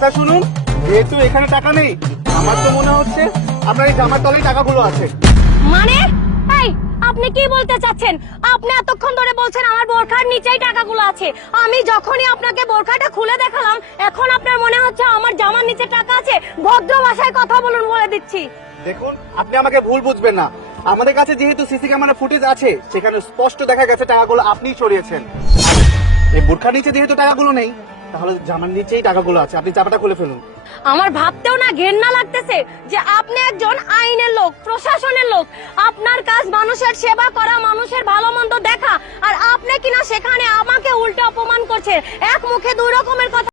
চাচা শুনুন, যেহেতু এখানে টাকা নেই, আমার তো মনে হচ্ছে আপনার এই জামার তলায় টাকাগুলো আছে। মানে এই আপনি কি বলতে চাচ্ছেন? আপনি এতক্ষণ ধরে বলছেন আমার বোরখার নিচেই টাকাগুলো আছে। আমি যখনই আপনাকে বোরখাটা খুলে দেখালাম, এখন আপনার মনে হচ্ছে আমার জামার নিচে টাকা আছে। ভদ্র ভাষায় কথা বলুন, বলে দিচ্ছি। দেখুন, আপনি আমাকে ভুল বুঝবেন না। আমাদের কাছে যেহেতু সিসি ক্যামেরা ফুটেজ আছে, সেখানে স্পষ্ট দেখা গেছে টাকাগুলো আপনিই সরিয়েছেন। এই বোরখার নিচে যেহেতু টাকাগুলো নেই, তাহলে জামার নিচেই টাকাগুলো আছে। আপনি চাপাটা খুলে ফেলুন। আমার ভাবতেও না ঘেন্না লাগতেছে যে আপনি একজন আইনের লোক, প্রশাসনের লোক। আপনার কাজ মানুষের সেবা করা, মানুষের ভালো মন্দ দেখা, আর আপনি কিনা সেখানে আমাকে উল্টো অপমান করছেন। এক মুখে দুই রকমের কথা।